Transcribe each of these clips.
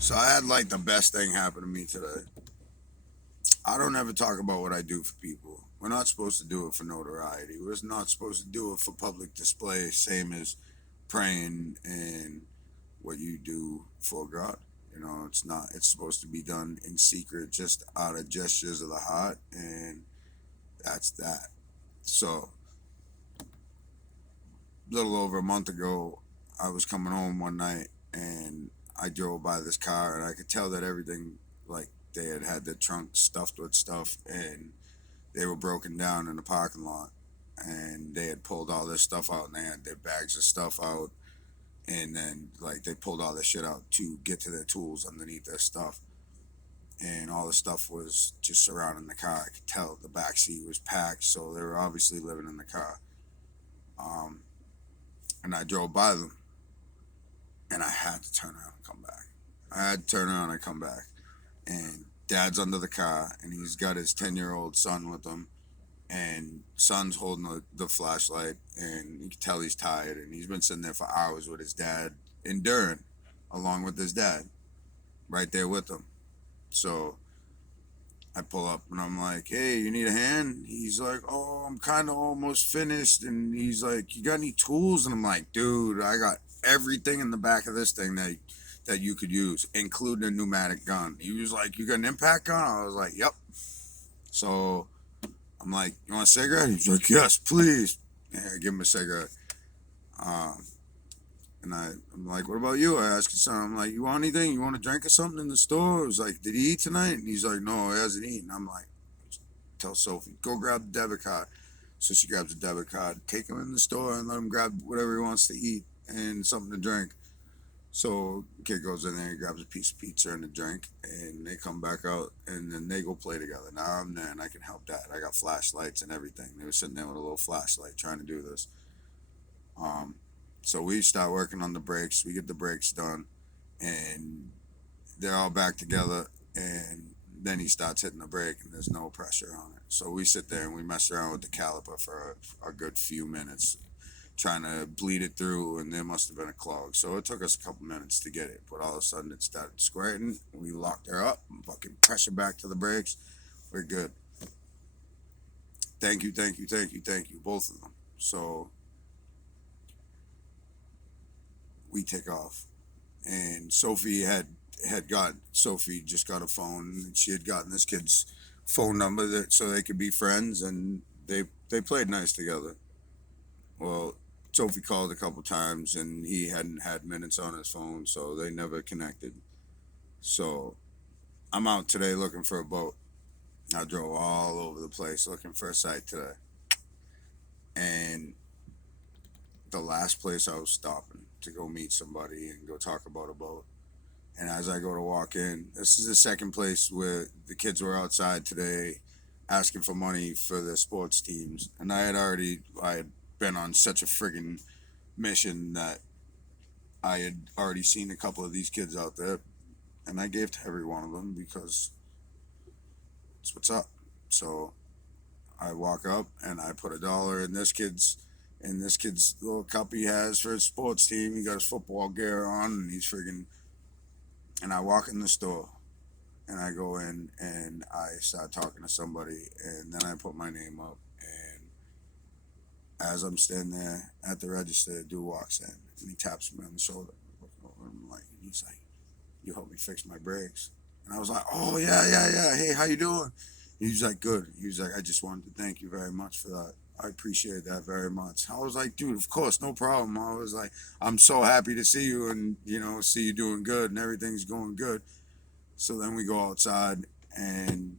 So I had like the best thing happen to me today. I don't ever talk about what I do for people. We're not supposed to do it for notoriety. We're not supposed to do it for public display, same as praying and what you do for God. You know, it's not, it's supposed to be done in secret, just out of gestures of the heart, and that's that. So, a little over a month ago, I was coming home one night and I drove by this car and I could tell that everything, like, they had the trunk stuffed with stuff and they were broken down in the parking lot and they had pulled all this stuff out and they had their bags of stuff out and then like they pulled all this shit out to get to their tools underneath their stuff and all the stuff was just surrounding the car. I could tell the back seat was packed, so they were obviously living in the car. Um, and I drove by them and I had to turn around and come back. I had to turn around and come back. And dad's under the car and he's got his 10-year-old son with him and son's holding the flashlight and you can tell he's tired and he's been sitting there for hours with his dad enduring along with his dad right there with him. So I pull up and I'm like, hey, you need a hand? He's like, oh, I'm kind of almost finished. And he's like, you got any tools? And I'm like, dude, I got everything in the back of this thing that you could use, including a pneumatic gun. He was like, you got an impact gun? I was like, yep. So I'm like, you want a cigarette? He's like, yes, please. Yeah, I give him a cigarette. Um, and I'm like, what about you? I asked his son, I'm like, you want anything? You want a drink or something in the store? I was like, did he eat tonight? And he's like, no, he hasn't eaten. I'm like, tell Sophie, go grab the debit card. So she grabs the debit card, take him in the store and let him grab whatever he wants to eat and something to drink. So the kid goes in there, he grabs a piece of pizza and a drink, and they come back out, and then they go play together. Now I'm there, and I can help Dad. I got flashlights and everything. They were sitting there with a little flashlight trying to do this. Um, so we start working on the brakes. We get the brakes done, and they're all back together. And then he starts hitting the brake, and there's no pressure on it. So we sit there and we mess around with the caliper for a good few minutes, trying to bleed it through, and there must have been a clog. So it took us a couple minutes to get it, but all of a sudden it started squirting. We locked her up, fucking pressure back to the brakes. We're good. Thank you, thank you, thank you, thank you, both of them. So we take off, and Sophie just got a phone. And she had gotten this kid's phone number so they could be friends, and they played nice together. Well, Sophie called a couple times and he hadn't had minutes on his phone, so they never connected. So I'm out today looking for a boat. I drove all over the place looking for a site today. And the last place I was stopping to go meet somebody and go talk about a boat. And as I go to walk in, this is the second place where the kids were outside today asking for money for their sports teams. And I had been on such a friggin' mission that I had already seen a couple of these kids out there, and I gave to every one of them because it's what's up. So I walk up and I put $1 in this kid's little cup he has for his sports team. He got his football gear on, and he's friggin'. And I walk in the store, and I go in and I start talking to somebody, and then I put my name up, and as I'm standing there at the register, a dude walks in and he taps me on the shoulder. I'm like, he's like, you helped me fix my brakes. And I was like, oh, yeah, yeah, yeah. Hey, how you doing? He was like, good. He was like, I just wanted to thank you very much for that. I appreciate that very much. I was like, dude, of course, no problem. I was like, I'm so happy to see you and, see you doing good and everything's going good. So then we go outside and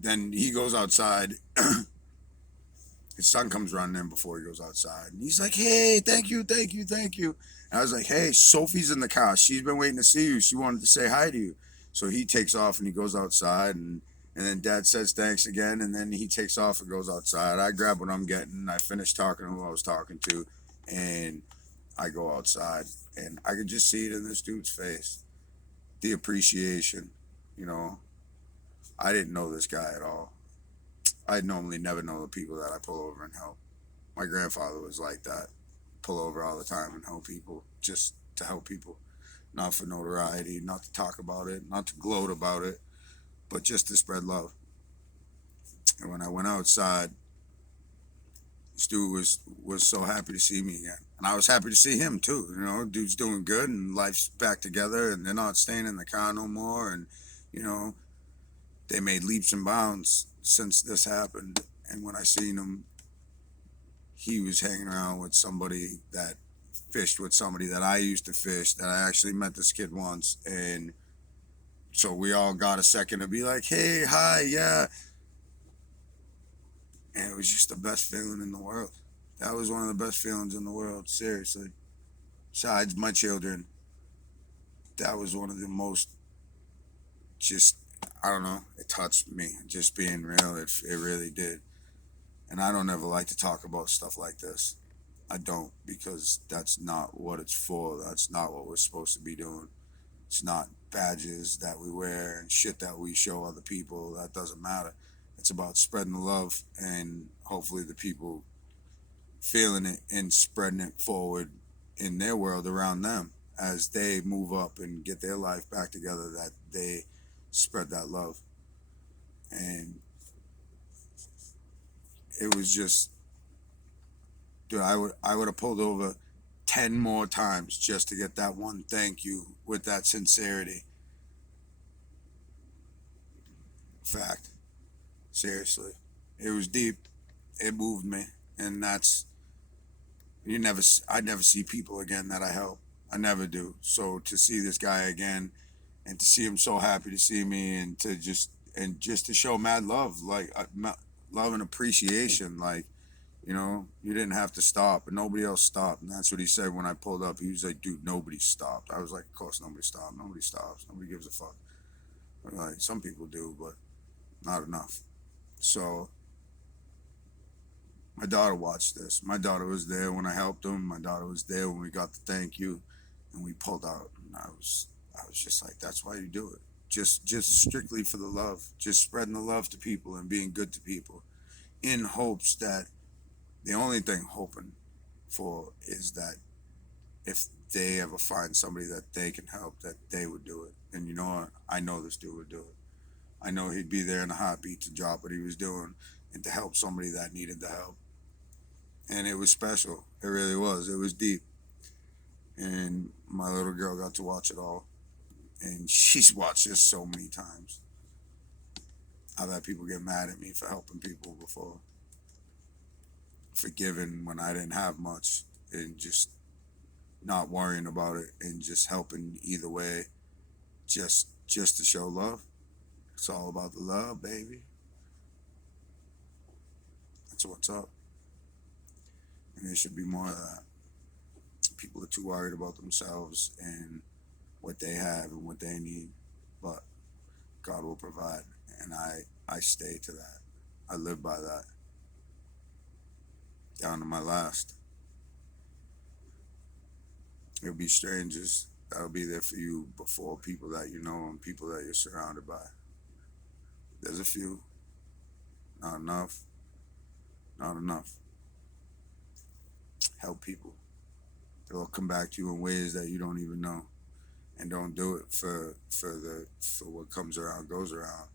then he goes outside. His son comes running in before he goes outside. And he's like, hey, thank you, thank you, thank you. And I was like, hey, Sophie's in the car. She's been waiting to see you. She wanted to say hi to you. So he takes off and he goes outside. And then Dad says thanks again. And then he takes off and goes outside. I grab what I'm getting. I finish talking to who I was talking to. And I go outside. And I could just see it in this dude's face. The appreciation. You know, I didn't know this guy at all. I normally never know the people that I pull over and help. My grandfather was like that. Pull over all the time and help people, just to help people. not for notoriety, not to talk about it, not to gloat about it, but just to spread love. And when I went outside, Stu was so happy to see me again, and I was happy to see him too. You know, dude's doing good, and life's back together, and they're not staying in the car no more, and you know, they made leaps and bounds since this happened. And when I seen him, he was hanging around with somebody that fished with somebody that I used to fish. That I actually met this kid once, and so we all got a second to be like, "Hey, hi, yeah," and it was just the best feeling in the world. That was one of the best feelings in the world, seriously. Besides my children, that was one of the most just, I don't know, it touched me. Just being real, it really did. And I don't ever like to talk about stuff like this. I don't, because that's not what it's for. That's not what we're supposed to be doing. It's not badges that we wear and shit that we show other people. That doesn't matter. It's about spreading the love, and hopefully the people feeling it and spreading it forward in their world around them as they move up and get their life back together, that they spread that love. And it was just, dude, I would have pulled over 10 more times just to get that one thank you with that sincerity. Fact. Seriously. It was deep. It moved me. And that's, I never see people again that I help. I never do. So to see this guy again, and to see him so happy to see me, and just to show mad love, like love and appreciation, like, you know, you didn't have to stop, and nobody else stopped. And that's what he said when I pulled up. He was like, "Dude, nobody stopped." I was like, "Of course nobody stopped. Nobody stops. Nobody gives a fuck." Like, some people do, but not enough. So my daughter watched this. My daughter was there when I helped him. My daughter was there when we got the thank you, and we pulled out. And I was just like, "That's why you do it. Just strictly for the love. Just spreading the love to people and being good to people, in hopes that the only thing hoping for is that if they ever find somebody that they can help, that they would do it. And you know what? I know this dude would do it. I know he'd be there in a heartbeat to drop what he was doing and to help somebody that needed the help. And it was special. It really was. It was deep. And my little girl got to watch it all. And she's watched this so many times. I've had people get mad at me for helping people before, for giving when I didn't have much, and just not worrying about it and just helping either way, just to show love. It's all about the love, baby. That's what's up. And there should be more of that. People are too worried about themselves and what they have and what they need, but God will provide, and I stay to that. I live by that down to my last. It'll be strangers that'll be there for you before people that you know and people that you're surrounded by. There's a few, not enough, not enough. Help people. They'll come back to you in ways that you don't even know. And don't do it for what comes around goes around.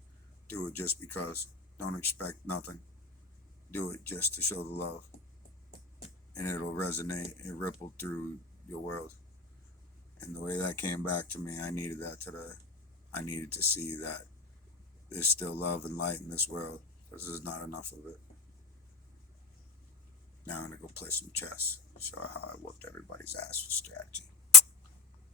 Do it just because. Don't expect nothing. Do it just to show the love, and it'll resonate and ripple through your world. And the way that came back to me, I needed that today. I needed to see that there's still love and light in this world, because there's not enough of it. Now I'm gonna go play some chess. Show how I whooped everybody's ass with strategy.